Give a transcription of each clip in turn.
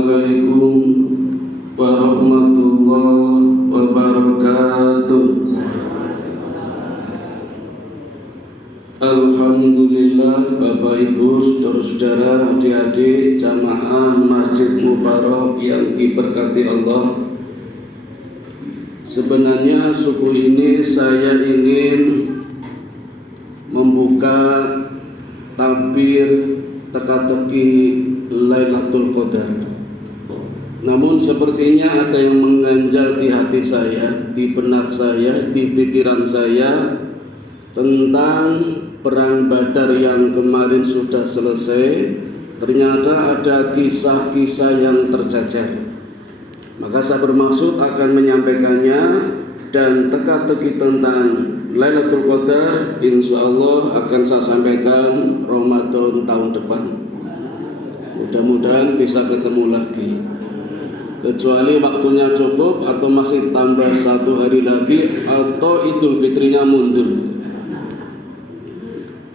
Assalamualaikum warahmatullahi wabarakatuh. Alhamdulillah, Bapak Ibu, saudara-saudara, adik-adik jamaah Masjid Mubarak yang diberkati Allah. Sebenarnya subuh ini saya ingin membuka takbir teka-teki Lailatul Qadar. Namun sepertinya ada yang mengganjal di hati saya, di benak saya, di pikiran saya tentang perang Badar yang kemarin sudah selesai. Ternyata ada kisah-kisah yang tercecer. Maka saya bermaksud akan menyampaikannya, dan teka-teki tentang Lailatul Qadar insya Allah akan saya sampaikan Ramadan tahun depan. Mudah-mudahan bisa ketemu lagi. Kecuali waktunya cukup atau masih tambah 1 hari lagi atau Idul Fitrinya mundur.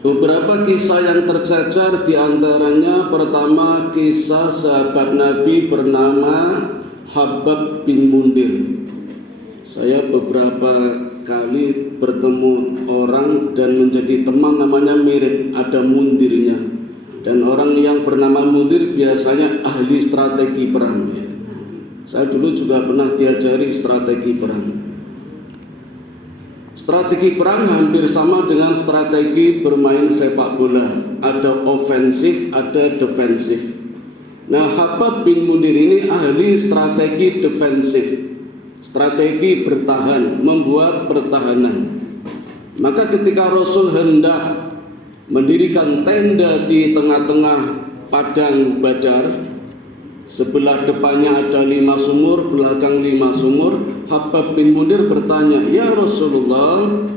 Beberapa kisah yang tercecer diantaranya pertama kisah sahabat Nabi bernama Habab bin Mundir. Saya beberapa kali bertemu orang dan menjadi teman namanya mirip, ada mundirnya. Dan orang yang bernama Mundir biasanya ahli strategi perang. Saya dulu juga pernah diajari strategi perang. Strategi perang hampir sama dengan strategi bermain sepak bola. Ada ofensif, ada defensif. Nah, Habab bin Mundir ini ahli strategi defensif. Strategi bertahan, membuat pertahanan. Maka ketika Rasul hendak mendirikan tenda di tengah-tengah padang Badar, sebelah depannya ada 5 sumur, belakang 5 sumur. Habab bin Mundir bertanya, "Ya Rasulullah,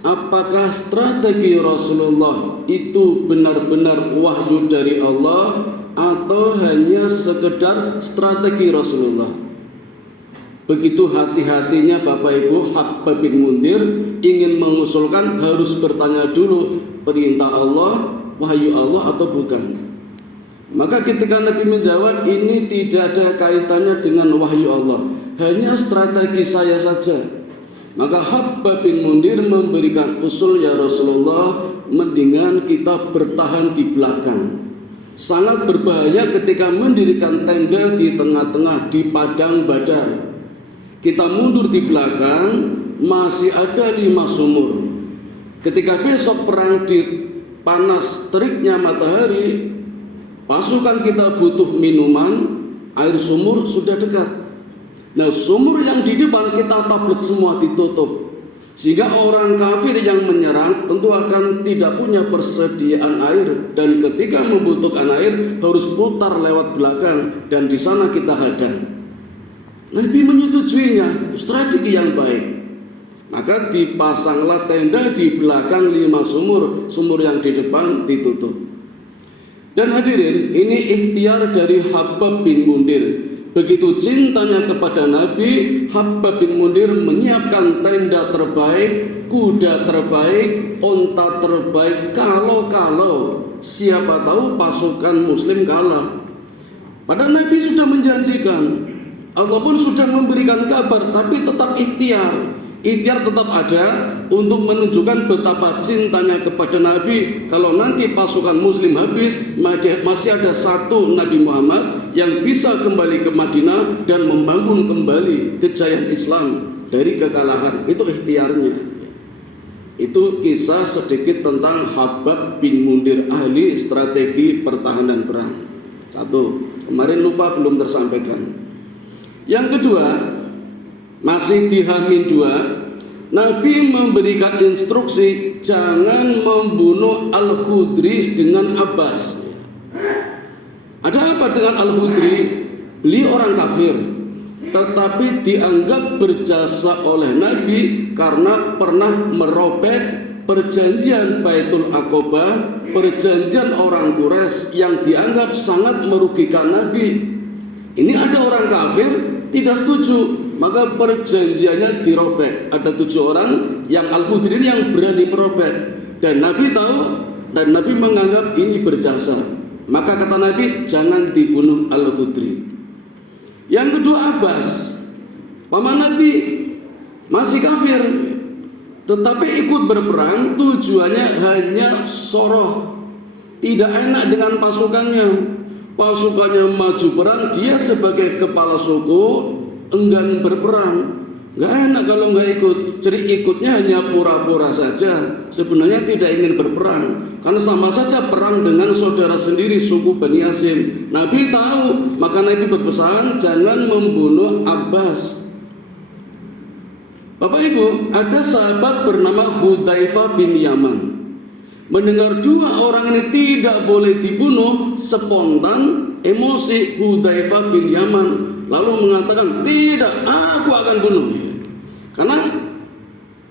apakah strategi Rasulullah itu benar-benar wahyu dari Allah atau hanya sekedar strategi Rasulullah?" Begitu hati-hatinya Bapak Ibu, Habab bin Mundir ingin mengusulkan harus bertanya dulu, perintah Allah, wahyu Allah atau bukan. Maka ketika Nabi menjawab, ini tidak ada kaitannya dengan wahyu Allah, hanya strategi saya saja. Maka Habab bin Mundir memberikan usul, "Ya Rasulullah, mendingan kita bertahan di belakang. Sangat berbahaya ketika mendirikan tenda di tengah-tengah di padang Badar. Kita mundur di belakang, masih ada 5 sumur. Ketika besok perang di panas teriknya matahari, pasukan kita butuh minuman, air sumur sudah dekat. Nah, sumur yang di depan kita tabluk semua, ditutup. Sehingga orang kafir yang menyerang tentu akan tidak punya persediaan air, dan ketika membutuhkan air harus putar lewat belakang, dan di sana kita hadang." Nabi menyetujuinya, strategi yang baik. Maka dipasanglah tenda di belakang 5 sumur, sumur yang di depan ditutup. Dan hadirin, ini ikhtiar dari Habab bin Mundir. Begitu cintanya kepada Nabi, Habab bin Mundir menyiapkan tenda terbaik, kuda terbaik, onta terbaik, kalau siapa tahu pasukan muslim kalah. Padahal Nabi sudah menjanjikan, Allah pun sudah memberikan kabar, tapi tetap ikhtiar. Ikhtiar tetap ada untuk menunjukkan betapa cintanya kepada Nabi. Kalau nanti pasukan muslim habis, masih ada satu Nabi Muhammad yang bisa kembali ke Madinah dan membangun kembali kejayaan Islam dari kekalahan. Itu ikhtiarnya. Itu kisah sedikit tentang Habab bin Mundir, ahli strategi pertahanan perang. 1. Kemarin lupa belum tersampaikan. Yang kedua, masih di H-2, Nabi memberikan instruksi jangan membunuh Al-Khudri dengan Abbas. Ada apa dengan Al-Khudri? Beliau orang kafir, tetapi dianggap berjasa oleh Nabi karena pernah merobek perjanjian Baitul Aqobah, perjanjian orang Quraisy yang dianggap sangat merugikan Nabi. Ini ada orang kafir tidak setuju, maka perjanjiannya dirobek. Ada 7 orang yang Al-Khudri yang berani merobek, dan Nabi tahu, dan Nabi menganggap ini berjasa. Maka kata Nabi, jangan dibunuh Al-Khudri. Yang kedua Abbas, paman Nabi, masih kafir, tetapi ikut berperang tujuannya hanya soroh, tidak enak dengan pasukannya. Pasukannya maju perang, dia sebagai kepala suku enggan berperang. Gak enak kalau nggak ikut. Jadi ikutnya hanya pura-pura saja. Sebenarnya tidak ingin berperang, karena sama saja perang dengan saudara sendiri suku Bani Hashim. Nabi tahu, maka Nabi berpesan jangan membunuh Abbas. Bapak Ibu, ada sahabat bernama Hudzaifah bin Yaman. Mendengar dua orang ini tidak boleh dibunuh, spontan emosi Hudzaifah bin Yaman lalu mengatakan, tidak, aku akan bunuh. Karena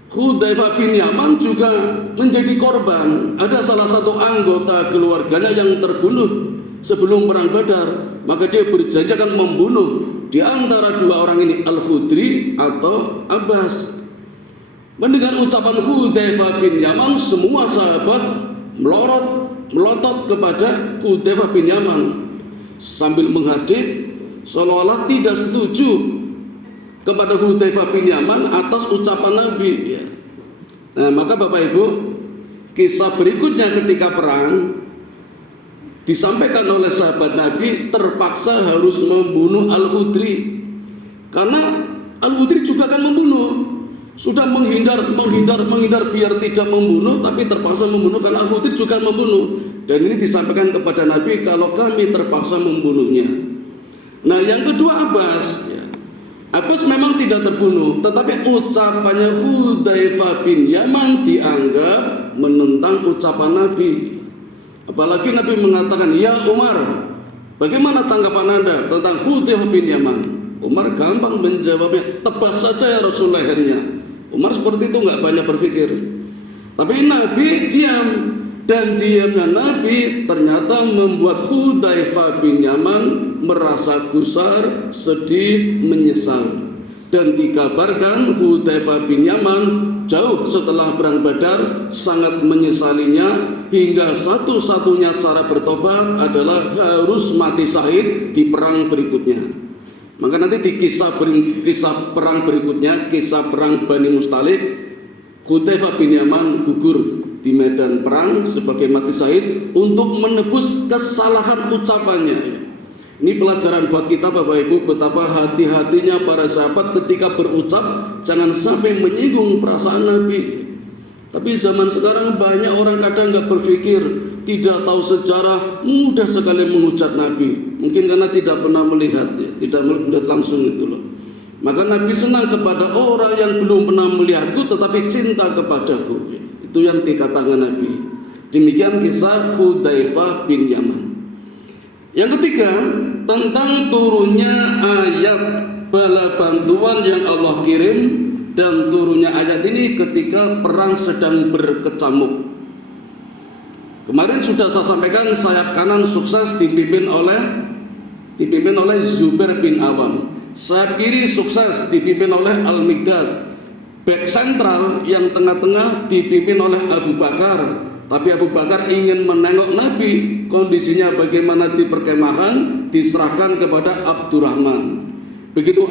Hudzaifah bin Yaman juga menjadi korban. Ada salah satu anggota keluarganya yang terbunuh sebelum perang Badar, maka dia berjanji akan membunuh di antara dua orang ini, Al-Khudri atau Abbas. Mendengar ucapan Hudzaifah bin Yaman, semua sahabat melotot kepada Hudzaifah bin Yaman sambil menghadik, seolah-olah tidak setuju kepada Hudzaifah bin Yaman atas ucapan Nabi. Nah, maka Bapak Ibu, kisah berikutnya ketika perang disampaikan oleh sahabat Nabi terpaksa harus membunuh Al-Khudri, karena Al-Khudri juga akan membunuh. Sudah menghindar biar tidak membunuh, tapi terpaksa membunuh karena Al-Khudri juga membunuh. Dan ini disampaikan kepada Nabi, kalau kami terpaksa membunuhnya. Nah, yang kedua Abbas, Abbas memang tidak terbunuh, tetapi ucapannya Hudzaifah bin Yaman dianggap menentang ucapan Nabi. Apalagi Nabi mengatakan, ya Umar, bagaimana tanggapan Anda tentang Hudzaifah bin Yaman? Umar gampang menjawabnya, tebas saja ya Rasul lehernya. Umar seperti itu nggak banyak berpikir. Tapi Nabi diam, dan diamnya Nabi ternyata membuat Hudzaifah bin Yaman merasa gusar, sedih, menyesal. Dan dikabarkan Hudzaifah bin Yaman jauh setelah perang Badar sangat menyesalinya, hingga satu-satunya cara bertobat adalah harus mati syahid di perang berikutnya. Maka nanti di kisah perang berikutnya, kisah perang Bani Mustalib, Hudzaifah bin Yaman gugur di medan perang sebagai mati syahid untuk menebus kesalahan ucapannya. Ini pelajaran buat kita Bapak Ibu, betapa hati-hatinya para sahabat ketika berucap, jangan sampai menyinggung perasaan Nabi. Tapi zaman sekarang banyak orang kadang nggak berpikir, tidak tahu sejarah, mudah sekali menghujat Nabi. Mungkin karena tidak pernah melihat, tidak melihat langsung itu loh. Maka Nabi senang kepada orang yang belum pernah melihatku tetapi cinta kepadaku. Itu yang dikatakan Nabi. Demikian kisah Hudzaifah bin Yaman. Yang ketiga, tentang turunnya ayat bala bantuan yang Allah kirim, dan turunnya ayat ini ketika perang sedang berkecamuk. Kemarin sudah saya sampaikan, sayap kanan sukses dipimpin oleh Zubair bin Awam. Sayap kiri sukses dipimpin oleh Al-Miqdad. Back sentral yang tengah-tengah dipimpin oleh Abu Bakar. Tapi Abu Bakar ingin menengok Nabi, kondisinya bagaimana di perkemahan, diserahkan kepada Abdurrahman. Begitu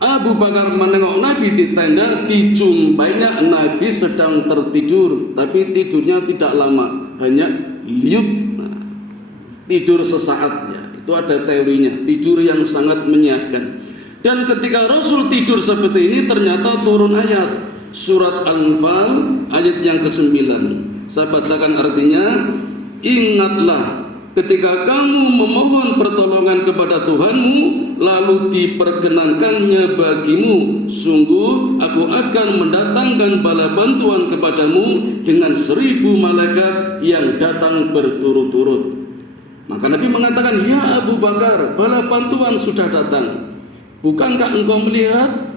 Abu Bakar menengok Nabi di tenda, dijumpainya Nabi sedang tertidur, tapi tidurnya tidak lama, hanya liut, tidur sesaat ya. Itu ada teorinya, tidur yang sangat menyehatkan. Dan ketika Rasul tidur seperti ini, ternyata turun ayat surat Al-Anfal ayat yang ke-9. Saya bacakan artinya, ingatlah ketika kamu memohon pertolongan kepada Tuhanmu, lalu diperkenankannya bagimu, sungguh aku akan mendatangkan bala bantuan kepadamu dengan 1000 malaikat yang datang berturut-turut. Maka Nabi mengatakan, ya Abu Bakar, bala bantuan sudah datang. Bukankah engkau melihat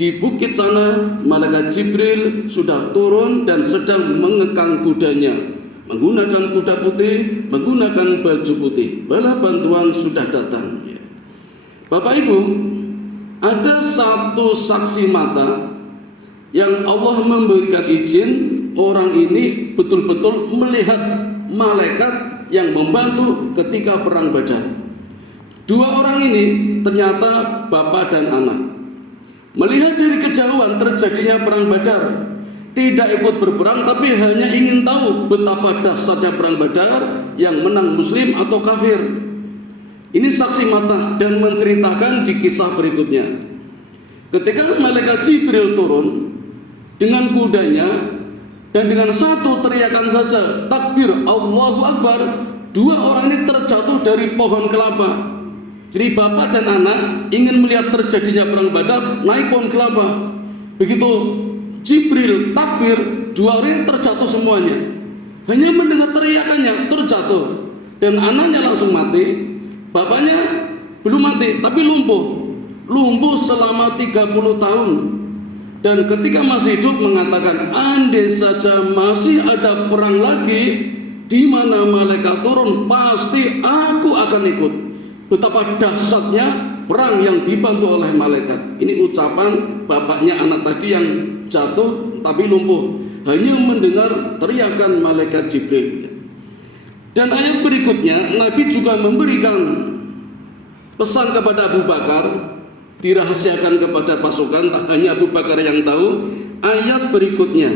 di bukit sana malaikat Jibril sudah turun dan sedang mengekang kudanya, menggunakan kuda putih, menggunakan baju putih. Bala bantuan sudah datang. Bapak Ibu, ada satu saksi mata yang Allah memberikan izin, orang ini betul-betul melihat malaikat yang membantu ketika perang Badar. 2 Dua orang ini ternyata bapak dan anak. Melihat dari kejauhan terjadinya perang Badar, tidak ikut berperang tapi hanya ingin tahu betapa dahsyatnya perang Badar, yang menang muslim atau kafir. Ini saksi mata dan menceritakan di kisah berikutnya. Ketika malaikat Jibril turun dengan kudanya dan dengan satu teriakan saja, takbir Allahu Akbar, dua orang ini terjatuh dari pohon kelapa. Jadi bapak dan anak ingin melihat terjadinya perang Badar, naik pohon kelapa. Begitu Jibril takbir, dua orang terjatuh semuanya. Hanya mendengar teriakannya terjatuh, dan anaknya langsung mati. Bapaknya belum mati tapi lumpuh selama 30 tahun. Dan ketika masih hidup mengatakan, andai saja masih ada perang lagi di mana malaikat turun, pasti aku akan ikut. Betapa dahsyatnya perang yang dibantu oleh malaikat. Ini ucapan bapaknya anak tadi yang jatuh tapi lumpuh, hanya mendengar teriakan malaikat Jibril. Dan ayat berikutnya Nabi juga memberikan pesan kepada Abu Bakar, dirahasiakan kepada pasukan, tak hanya Abu Bakar yang tahu. Ayat berikutnya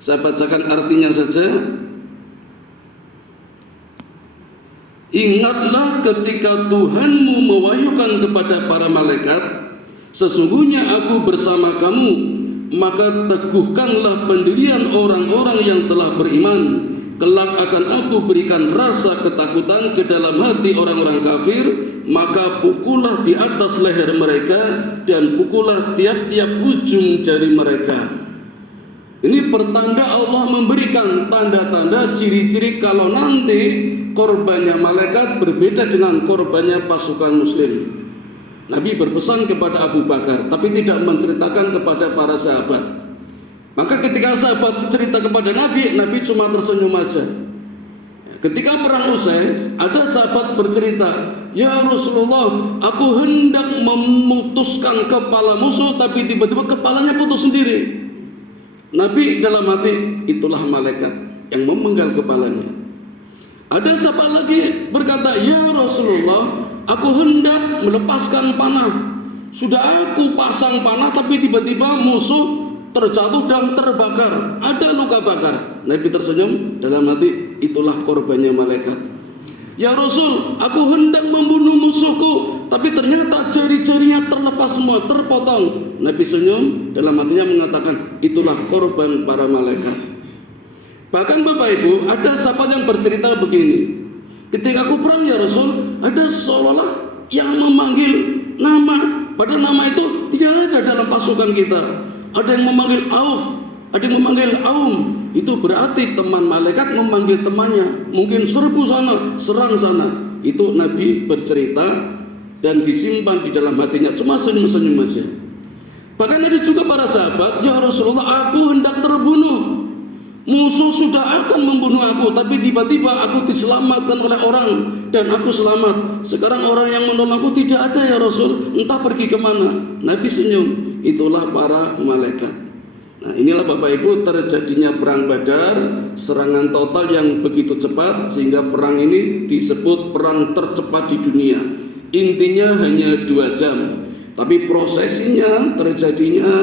saya bacakan artinya saja. Ingatlah ketika Tuhanmu mewahyukan kepada para malaikat, sesungguhnya aku bersama kamu, maka teguhkanlah pendirian orang-orang yang telah beriman. Kelak akan aku berikan rasa ketakutan ke dalam hati orang-orang kafir, maka pukullah di atas leher mereka dan pukullah tiap-tiap ujung jari mereka. Ini pertanda Allah memberikan tanda-tanda ciri-ciri kalau nanti korbannya malaikat berbeda dengan korbannya pasukan muslim. Nabi berpesan kepada Abu Bakar tapi tidak menceritakan kepada para sahabat. Maka ketika sahabat cerita kepada Nabi, Nabi cuma tersenyum aja. Ketika perang usai, ada sahabat bercerita, ya Rasulullah, aku hendak memutuskan kepala musuh tapi tiba-tiba kepalanya putus sendiri. Nabi dalam hati, itulah malaikat yang memenggal kepalanya. Ada sahabat lagi berkata, ya Rasulullah, aku hendak melepaskan panah. Sudah aku pasang panah tapi tiba-tiba musuh terjatuh dan terbakar, ada luka bakar. Nabi tersenyum dalam hati, itulah korbannya malaikat. Ya Rasul, aku hendak membunuh musuhku tapi ternyata jari-jarinya terlepas semua, terpotong. Nabi senyum dalam hatinya mengatakan, itulah korban para malaikat. Bahkan Bapak Ibu, ada sahabat yang bercerita begini, ketika aku perang ya Rasul, ada seolah-olah yang memanggil nama, padahal nama itu tidak ada dalam pasukan kita. Ada yang memanggil Auf, ada yang memanggil Aum. Itu berarti teman malaikat memanggil temannya. Mungkin serbu sana, serang sana. Itu Nabi bercerita dan disimpan di dalam hatinya. Cuma senyum-senyum saja. Bahkan ada juga para sahabat, ya Rasulullah, aku hendak terbunuh. Musuh sudah akan membunuh aku, tapi tiba-tiba aku diselamatkan oleh orang dan aku selamat. Sekarang orang yang menolong aku tidak ada ya Rasul, entah pergi kemana. Nabi senyum, itulah para malaikat. Nah inilah Bapak Ibu terjadinya perang Badar, serangan total yang begitu cepat sehingga perang ini disebut perang tercepat di dunia. Intinya hanya 2 jam, tapi prosesinya terjadinya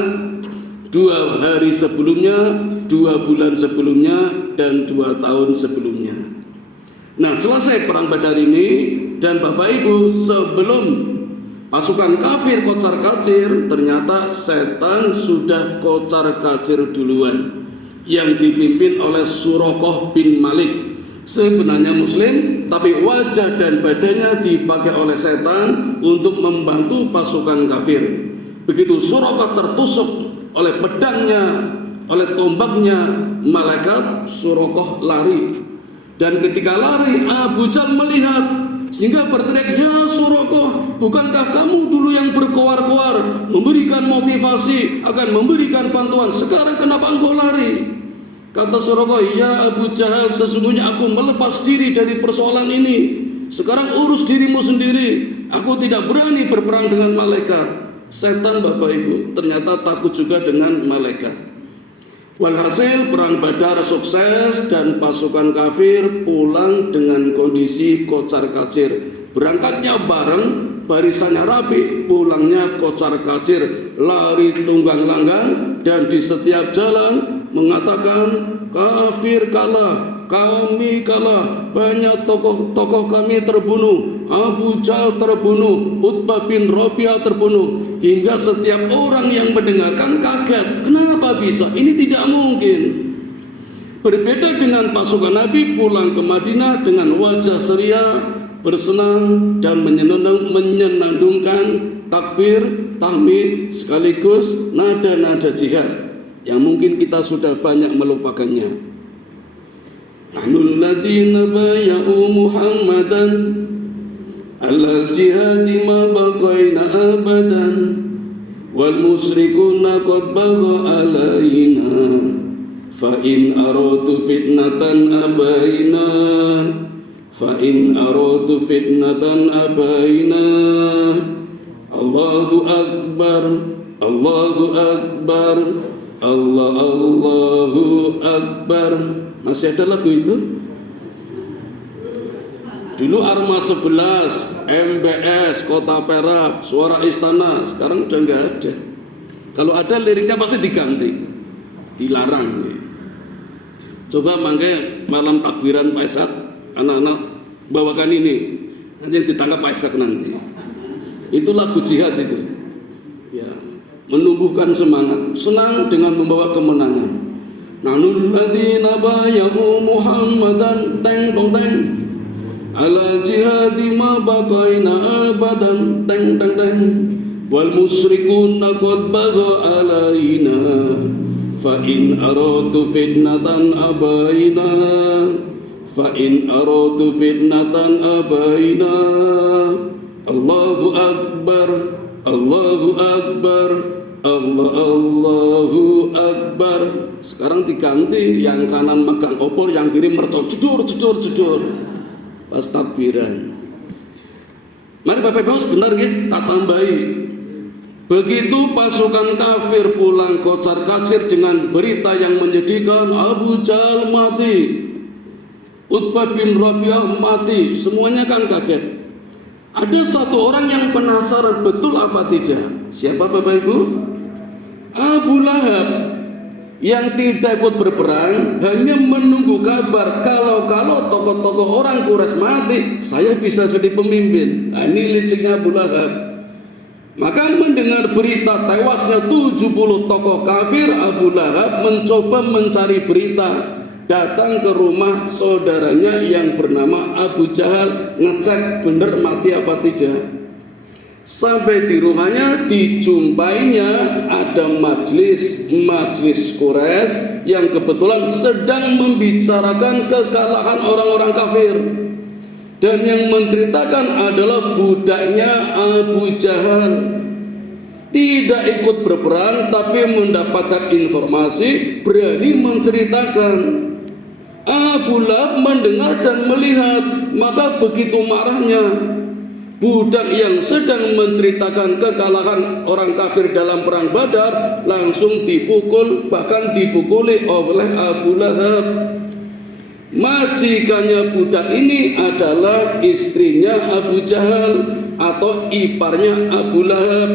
2 hari sebelumnya, 2 bulan sebelumnya, dan 2 tahun sebelumnya. Nah selesai perang Badar ini, dan Bapak Ibu sebelum pasukan kafir kocar kacir, ternyata setan sudah kocar kacir duluan, yang dipimpin oleh Suraqah bin Malik. Sebenarnya muslim, tapi wajah dan badannya dipakai oleh setan untuk membantu pasukan kafir. Begitu Suraqah tertusuk oleh pedangnya, oleh tombaknya malaikat, Suraqah lari. Dan ketika lari, Abu Jahal melihat sehingga berteriak, ya Suraqah, bukankah kamu dulu yang berkoar-koar, memberikan motivasi, akan memberikan bantuan, sekarang kenapa engkau lari? Kata Suraqah, ya Abu Jahal, sesungguhnya aku melepas diri dari persoalan ini. Sekarang urus dirimu sendiri, aku tidak berani berperang dengan malaikat. Setan Bapak Ibu ternyata takut juga dengan malaikat. Walhasil perang Badar sukses dan pasukan kafir pulang dengan kondisi kocar kacir, Berangkatnya bareng, barisannya rapi, pulangnya kocar-kacir, lari tunggang langgang, dan di setiap jalan mengatakan, kafir kalah, kami kalah, banyak tokoh-tokoh kami terbunuh, Abu Jahal terbunuh, Utbah bin Rabi'ah terbunuh, hingga setiap orang yang mendengarkan kaget. Kenapa bisa? Ini tidak mungkin. Berbeda dengan pasukan Nabi pulang ke Madinah dengan wajah ceria, bersenang dan menyenandungkan takbir, tahmid sekaligus nada-nada jihad yang mungkin kita sudah banyak melupakannya. Nahnul ladzina bay'u Muhammadan alal jihadi ma baqaina abadan wal musyrikuna qad bagha alaina fa in aradu fitnatan abaina فإن أرادوا فتنة أبينا الله أكبر الله أكبر الله أكبر. Masih ada lagu itu? Dulu Arma 11, MBS, Kota Perak, Suara Istana, sekarang udah nggak ada. Kalau ada liriknya pasti diganti, dilarang. Coba mangke malam takbiran Paisak, anak-anak bawakan ini, nanti yang ditangkap Paisak nanti. Itu lagu jihad itu, ya, menumbuhkan semangat, senang dengan membawa kemenangan. Nahnul ladzina bay'u Muhammadan teng tong teng ala jihadi ma baqaina abadan teng teng teng wal musyrikuna qad bagha alaina fa in aradu fitnatan abaina fa in aradu fitnatan abaina Allahu akbar Allahu akbar Allahu akbar. Sekarang diganti, yang kanan megang opor, yang kiri mercon jedur pas takbiran. Mari Bapak Ibu sebentar nggih tak tambahi. Begitu pasukan kafir pulang kocar-kacir dengan berita yang menyedihkan, Abu Jahal mati, Utbah bin Rabi'ah mati, semuanya kan kaget. Ada satu orang yang penasaran betul apa tidak. Siapa Bapak Ibu? Abu Lahab, yang tidak ikut berperang, hanya menunggu kabar kalau tokoh-tokoh orang Quraisy mati, saya bisa jadi pemimpin. Nah, ini liciknya Abu Lahab. Maka mendengar berita tewasnya 70 tokoh kafir, Abu Lahab mencoba mencari berita, datang ke rumah saudaranya yang bernama Abu Jahal, ngecek benar mati apa tidak. Sampai di rumahnya, dijumpainya ada majelis Quraisy yang kebetulan sedang membicarakan kekalahan orang-orang kafir, dan yang menceritakan adalah budaknya Abu Jahal. Tidak ikut berperang tapi mendapatkan informasi, berani menceritakan. Abu Lahab mendengar dan melihat, maka begitu marahnya. Budak yang sedang menceritakan kekalahan orang kafir dalam perang Badar langsung dipukul, bahkan dipukuli oleh Abu Lahab. Majikannya budak ini adalah istrinya Abu Jahal atau iparnya Abu Lahab.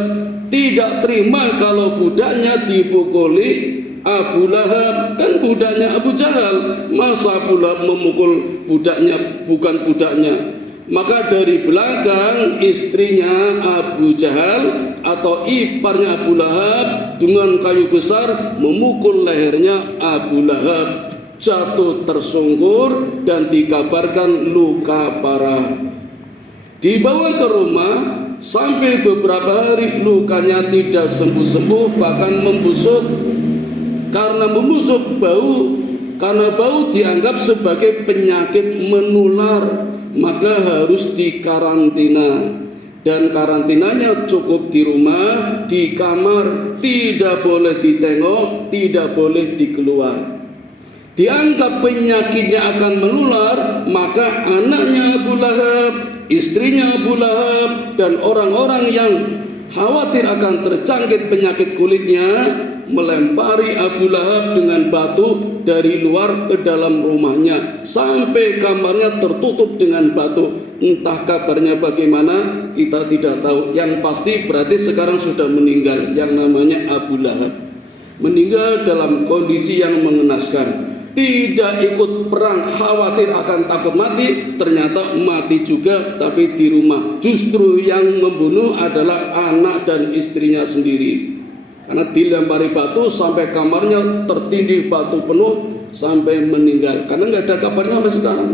Tidak terima kalau budaknya dipukuli Abu Lahab, kan budaknya Abu Jahal. Masa Abu Lahab memukul budaknya, bukan budaknya. Maka dari belakang istrinya Abu Jahal atau iparnya Abu Lahab dengan kayu besar memukul lehernya Abu Lahab, jatuh tersungkur dan dikabarkan luka parah. Dibawa ke rumah, sampai beberapa hari lukanya tidak sembuh-sembuh, bahkan membusuk. Karena membusuk karena bau dianggap sebagai penyakit menular, maka harus dikarantina, dan karantinanya cukup di rumah, di kamar, tidak boleh ditengok, tidak boleh dikeluar. Dianggap penyakitnya akan menular, maka anaknya Abu Lahab, istrinya Abu Lahab, dan orang-orang yang khawatir akan terjangkit penyakit kulitnya melempari Abu Lahab dengan batu dari luar ke dalam rumahnya sampai kamarnya tertutup dengan batu. Entah kabarnya bagaimana, kita tidak tahu. Yang pasti berarti sekarang sudah meninggal, yang namanya Abu Lahab. Meninggal dalam kondisi yang mengenaskan. Tidak ikut perang, khawatir akan takut mati, ternyata mati juga, tapi di rumah. Justru yang membunuh adalah anak dan istrinya sendiri. Karena dilempari batu sampai kamarnya tertindih batu penuh sampai meninggal. Karena nggak ada kabarnya sampai sekarang.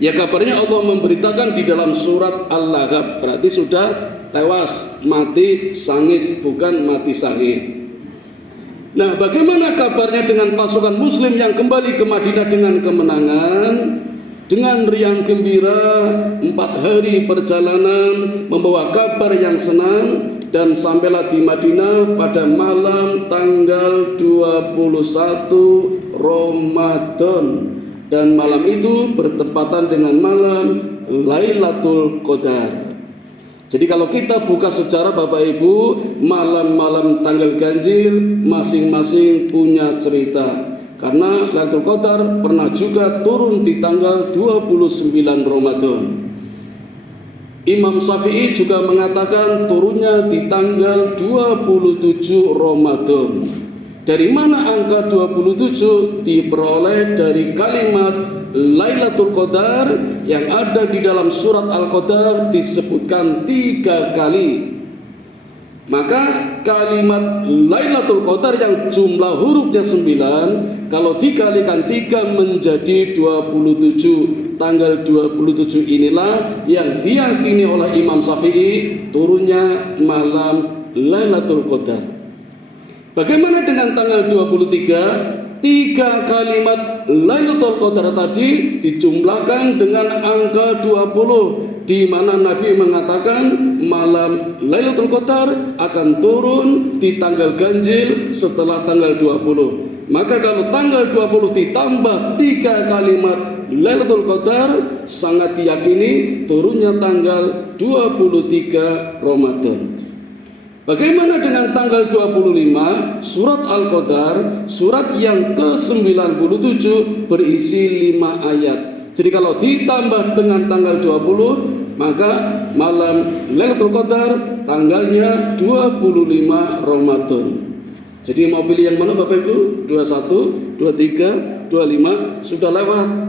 Ya kabarnya Allah memberitakan di dalam surat Al-Lahab. Berarti sudah tewas, mati sangit, bukan mati syahid. Nah, bagaimana kabarnya dengan pasukan muslim yang kembali ke Madinah dengan kemenangan? Dengan riang gembira, 4 hari perjalanan membawa kabar yang senang, dan sampailah di Madinah pada malam tanggal 21 Ramadan, dan malam itu bertepatan dengan malam Lailatul Qadar. Jadi kalau kita buka sejarah Bapak Ibu, malam-malam tanggal ganjil masing-masing punya cerita. Karena Lailatul Qadar pernah juga turun di tanggal 29 Ramadan. Imam Syafi'i juga mengatakan turunnya di tanggal 27 Ramadan. Dari mana angka 27? Diperoleh dari kalimat Lailatul Qadar yang ada di dalam surat Al-Qadar disebutkan 3 kali. Maka kalimat Lailatul Qadar yang jumlah hurufnya 9, kalau dikalikan 3 menjadi 27. Tanggal 27 inilah yang diyakini oleh Imam Syafi'i turunnya malam Lailatul Qadar. Bagaimana dengan tanggal 23? 3 kalimat Lailatul Qadar tadi dijumlahkan dengan angka 20, di mana Nabi mengatakan malam Lailatul Qadar akan turun di tanggal ganjil setelah tanggal 20. Maka kalau tanggal 20 ditambah 3 kalimat Lailatul Qadar, sangat diyakini turunnya tanggal 23 Ramadan. Bagaimana dengan tanggal 25? Surat Al-Qadar, surat yang ke-97 berisi 5 ayat. Jadi kalau ditambah dengan tanggal 20, maka malam Lailatul Qadar tanggalnya 25 Ramadan. Jadi mau pilih yang mana Bapak Ibu? 21, 23, 25 sudah lewat.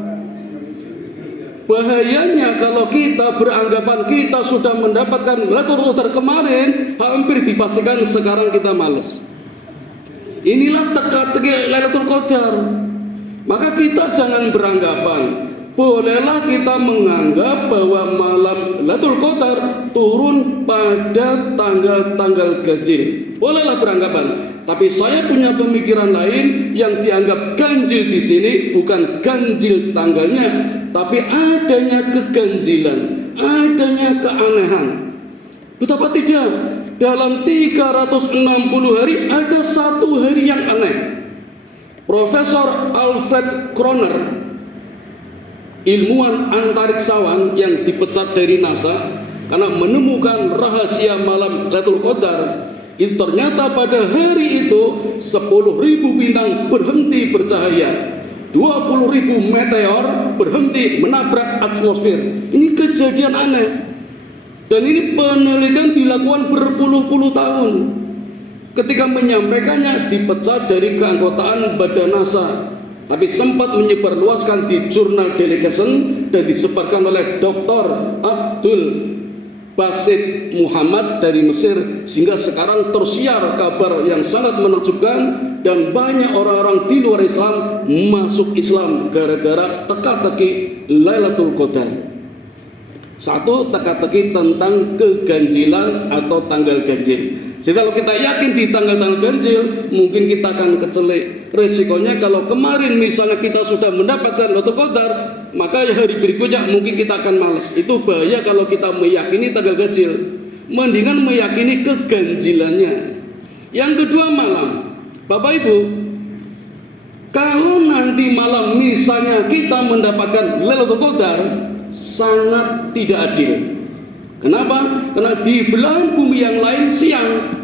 Bahayanya kalau kita beranggapan kita sudah mendapatkan Lailatul Qadar kemarin, hampir dipastikan sekarang kita malas. Inilah teka-teki Lailatul Qadar. Maka kita jangan beranggapan. Bolehlah kita menganggap bahwa malam Lailatul Qadar turun pada tanggal-tanggal ganjil. Bolehlah beranggapan. Tapi saya punya pemikiran lain yang dianggap ganjil di sini bukan ganjil tanggalnya, tapi adanya keganjilan, adanya keanehan. Betapa tidak, dalam 360 hari ada 1 hari yang aneh. Profesor Alfred Kroner, ilmuwan antariksawan yang dipecat dari NASA karena menemukan rahasia malam Lailatul Qadar, itu ternyata pada hari itu 10.000 bintang berhenti bercahaya, 20.000 meteor berhenti menabrak atmosfer. Ini kejadian aneh. Dan ini penelitian dilakukan berpuluh-puluh tahun. Ketika menyampaikannya dipecat dari keanggotaan badan NASA, tapi sempat menyebarluaskan di jurnal Delegation dan disebarkan oleh Dr. Abdul Basit Muhammad dari Mesir, sehingga sekarang tersiar kabar yang sangat menakjubkan dan banyak orang-orang di luar Islam masuk Islam gara-gara teka-teki Lailatul Qadar. 1, teka-teki tentang keganjilan atau tanggal ganjil. Jadi kalau kita yakin di tanggal-tanggal ganjil, mungkin kita akan kecelik. Resikonya kalau kemarin misalnya kita sudah mendapatkan Lailatul Qadar, maka hari berikutnya mungkin kita akan malas. Itu bahaya kalau kita meyakini tanggal ganjil. Mendingan meyakini keganjilannya. Yang kedua, malam. Bapak Ibu, kalau nanti malam misalnya kita mendapatkan Lailatul Qadar, sangat tidak adil. Kenapa? Karena di belahan bumi yang lain siang.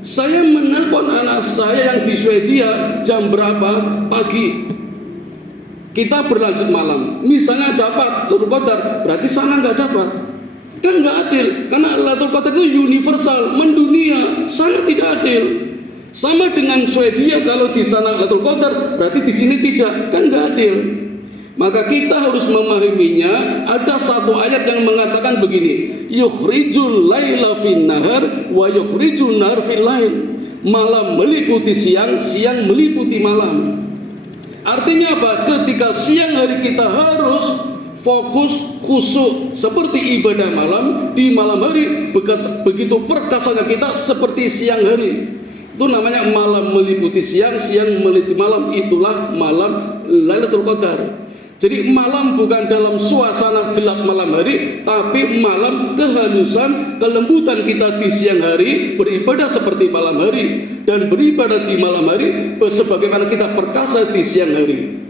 Saya menelpon anak saya yang di Swedia jam berapa? Pagi. kita berlanjut malam, misalnya dapat Lailatul Qadar, berarti sana nggak dapat, kan nggak adil, karena Lailatul Qadar itu universal, mendunia, sana tidak adil. Sama dengan Swedia, kalau di sana Lailatul Qadar, berarti di sini tidak, kan nggak adil. Maka kita harus memahaminya. Ada satu ayat yang mengatakan begini, yukhrijul laila fin nahar wa yukhrijun nahar fil lail. Malam meliputi siang, siang meliputi malam. Artinya apa? Ketika siang hari kita harus fokus, khusyuk seperti ibadah malam. Di malam hari begitu perkasanya kita seperti siang hari. Itu namanya malam meliputi siang, siang meliputi malam. Itulah malam Lailatul Qadar. Jadi malam bukan dalam suasana gelap malam hari, tapi malam kehalusan, kelembutan kita di siang hari, beribadah seperti malam hari, dan beribadah di malam hari sebagaimana kita perkasa di siang hari.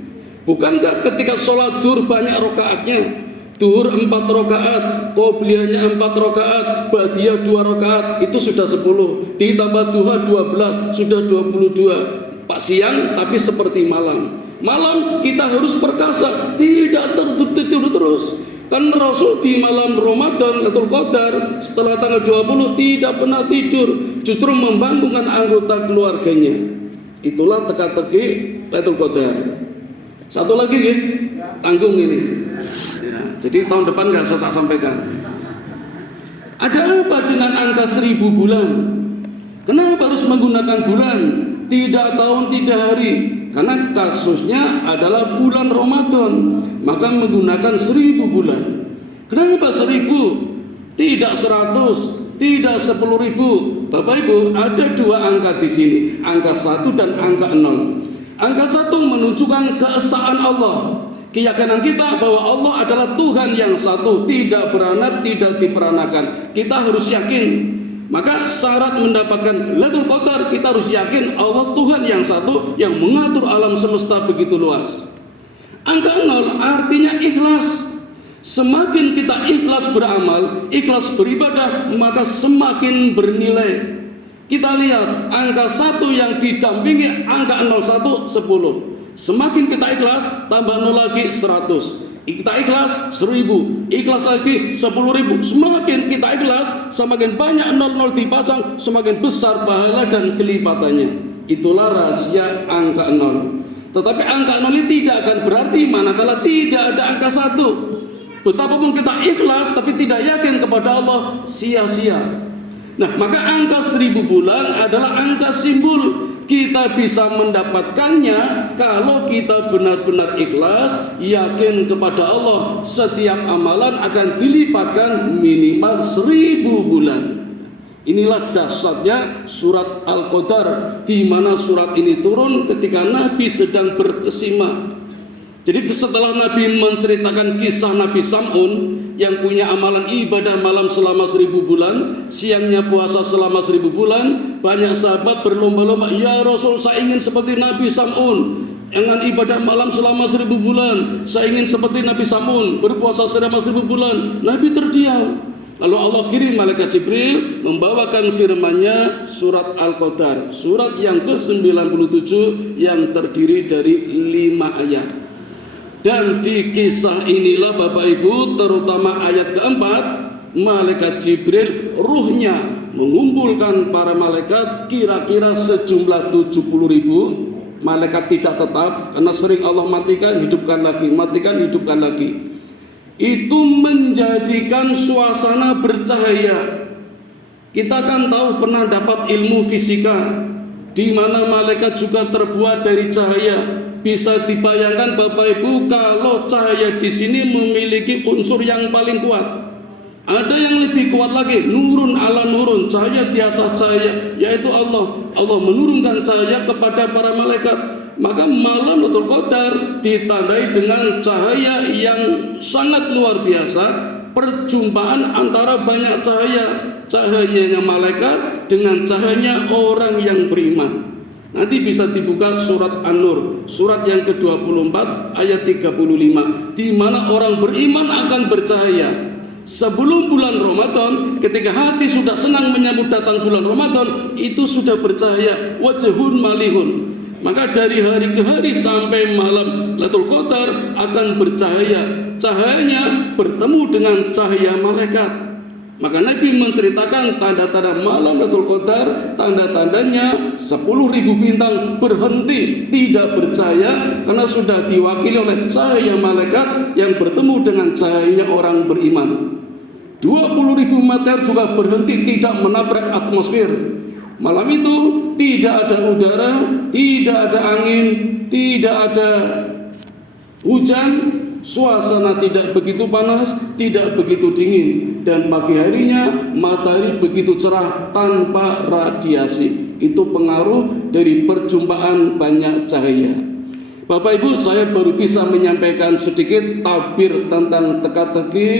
Bukankah ketika sholat duhur banyak rokaatnya? Duhur 4 rokaat, qobliyahnya 4 rokaat, ba'diyah 2 rokaat, itu sudah 10. Ditambah duha 12, sudah 22. Pak siang tapi seperti malam. Malam kita harus perkasa, tidak tertidur terus. Kan Rasul di malam Ramadan Lailatul Qadar setelah tanggal 20 tidak pernah tidur, justru membangunkan anggota keluarganya. Itulah teka-teki Lailatul Qadar. Satu lagi ya, tanggung ini. Ya, jadi tahun depan nggak usah tak sampaikan. Ada apa dengan angka 1000 bulan? Kenapa harus menggunakan bulan? Tidak tahun, tidak hari. Karena kasusnya adalah bulan Ramadan, maka menggunakan 1000 bulan. Kenapa 1000? Tidak 100, tidak 10.000. Bapak Ibu, ada 2 angka di sini, angka 1 dan angka 0. Angka 1 menunjukkan keesaan Allah, keyakinan kita bahwa Allah adalah Tuhan yang satu, tidak beranak, tidak diperanakan. Kita harus yakin. Maka syarat mendapatkan Lailatul Qadar, kita harus yakin Allah Tuhan yang satu yang mengatur alam semesta begitu luas. Angka 0 artinya ikhlas. Semakin kita ikhlas beramal, ikhlas beribadah, maka semakin bernilai. Kita lihat angka 1 yang didampingi angka 01, 10. Semakin kita ikhlas, tambah 0 lagi 100. Kita ikhlas 1000, ikhlas lagi 10.000. Semakin kita ikhlas, semakin banyak 00 dipasang, semakin besar pahala dan kelipatannya. Itulah rahasia angka 0. Tetapi angka 0 ini tidak akan berarti manakala tidak ada angka 1. Betapapun kita ikhlas tapi tidak yakin kepada Allah, sia-sia. Nah, maka angka 1000 bulan adalah angka simbol. Kita bisa mendapatkannya kalau kita benar-benar ikhlas, yakin kepada Allah. Setiap amalan akan dilipatkan minimal 1000 bulan. Inilah dahsyatnya surat Al-Qadar, di mana surat ini turun ketika Nabi sedang berkesima. Jadi setelah Nabi menceritakan kisah Nabi Sam'un yang punya amalan ibadah malam selama 1000 bulan, siangnya puasa selama 1000 bulan, banyak sahabat berlomba-lomba, ya Rasul, saya ingin seperti Nabi Sam'un dengan ibadah malam selama 1000 bulan. Saya ingin seperti Nabi Sam'un berpuasa selama 1000 bulan. Nabi terdiam. Lalu Allah kirim malaikat Jibril membawakan firman-Nya surat Al-Qadar, surat yang ke-97 yang terdiri dari 5 ayat. Dan di kisah inilah Bapak Ibu, terutama ayat keempat, malaikat Jibril ruhnya mengumpulkan para malaikat kira-kira sejumlah 70.000 malaikat tidak tetap, karena sering Allah matikan, hidupkan lagi, matikan, hidupkan lagi. Itu menjadikan suasana bercahaya. Kita kan tahu, pernah dapat ilmu fisika, di mana malaikat juga terbuat dari cahaya. Bisa dibayangkan Bapak Ibu, kalau cahaya di sini memiliki unsur yang paling kuat. Ada yang lebih kuat lagi, nurun ala nurun, cahaya di atas cahaya, yaitu Allah. Allah menurunkan cahaya kepada para malaikat. Maka malam Lailatul Qadar ditandai dengan cahaya yang sangat luar biasa, perjumpaan antara banyak cahaya, cahayanya malaikat dengan cahayanya orang yang beriman. Nanti bisa dibuka surat An-Nur, surat yang ke-24 ayat 35, di mana orang beriman akan bercahaya. Sebelum bulan Ramadan, ketika hati sudah senang menyambut datang bulan Ramadan, itu sudah bercahaya, wajhun malihun. Maka dari hari ke hari sampai malam Lailatul Qadar akan bercahaya. Cahayanya bertemu dengan cahaya malaikat. Maka Nabi menceritakan tanda-tanda malam Lailatul Qadar, tanda-tandanya 10.000 bintang berhenti tidak bercahaya karena sudah diwakili oleh cahaya malaikat yang bertemu dengan cahayanya orang beriman. 20.000 meteor juga berhenti tidak menabrak atmosfer. Malam itu tidak ada udara, tidak ada angin, tidak ada hujan, suasana tidak begitu panas, tidak begitu dingin, dan pagi harinya matahari begitu cerah tanpa radiasi. Itu pengaruh dari perjumpaan banyak cahaya. Bapak Ibu, saya baru bisa menyampaikan sedikit tabir tentang teka-teki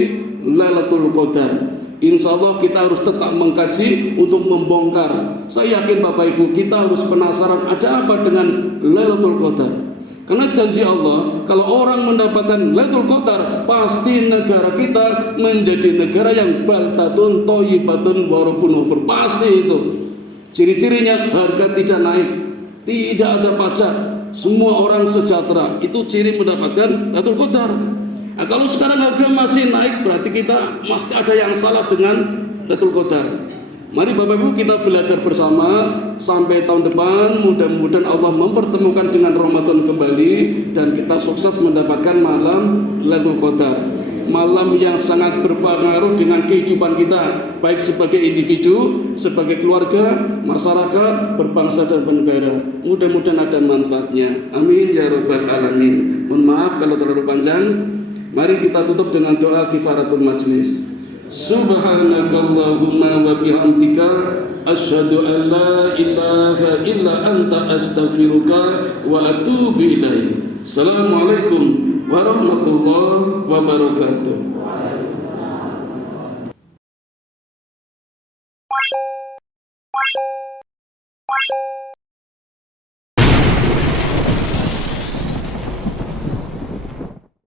Lailatul Qadar. Insya Allah kita harus tetap mengkaji untuk membongkar. Saya yakin Bapak Ibu kita harus penasaran ada apa dengan Lailatul Qadar. Karena janji Allah, kalau orang mendapatkan Lailatul Qadar, pasti negara kita menjadi negara yang baldatun thayyibatun wa rabbun ghafur. Pasti itu. Ciri-cirinya harga tidak naik, tidak ada pajak, semua orang sejahtera. Itu ciri mendapatkan Lailatul Qadar. Nah, kalau sekarang harga masih naik, berarti kita masih ada yang salah dengan Lailatul Qadar. Mari Bapak Ibu kita belajar bersama sampai tahun depan. Mudah-mudahan Allah mempertemukan dengan Ramadan kembali dan kita sukses mendapatkan malam Lailatul Qadar. Malam yang sangat berpengaruh dengan kehidupan kita, baik sebagai individu, sebagai keluarga, masyarakat, berbangsa dan bernegara. Mudah-mudahan ada manfaatnya. Amin ya rabbal alamin. Mohon maaf kalau terlalu panjang. Mari kita tutup dengan doa kifaratul majlis. Subhanakallahumma wa bihamdika asyhadu an la ilaha illa anta astaghfiruka wa atubu ilaik. Assalamualaikum warahmatullahi wabarakatuh.